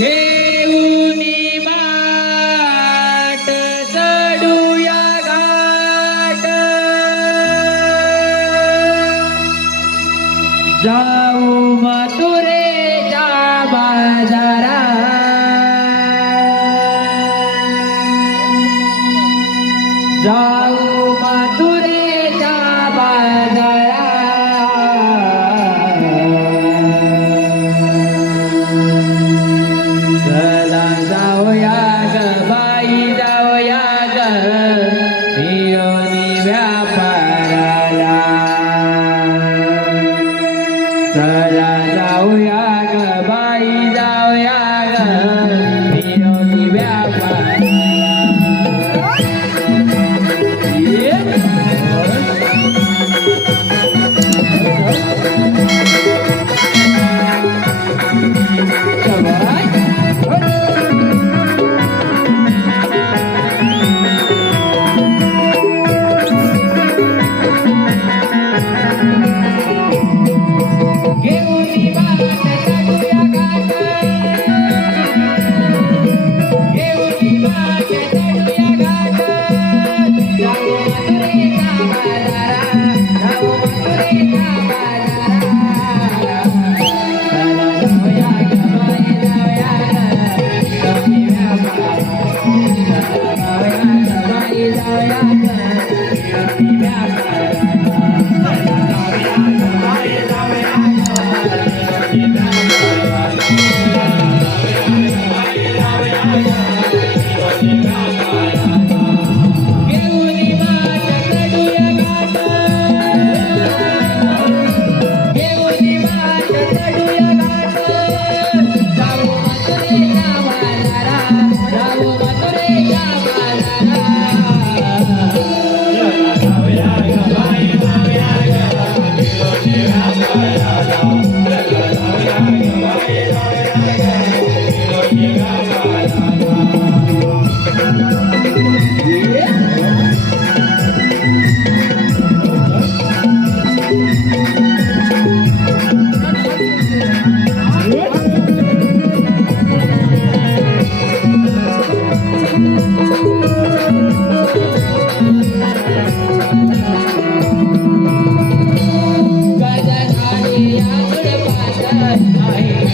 ठेवूनी माट चढूया घाट. जाऊ मथुरेच्या बाजारा जा yeah. night.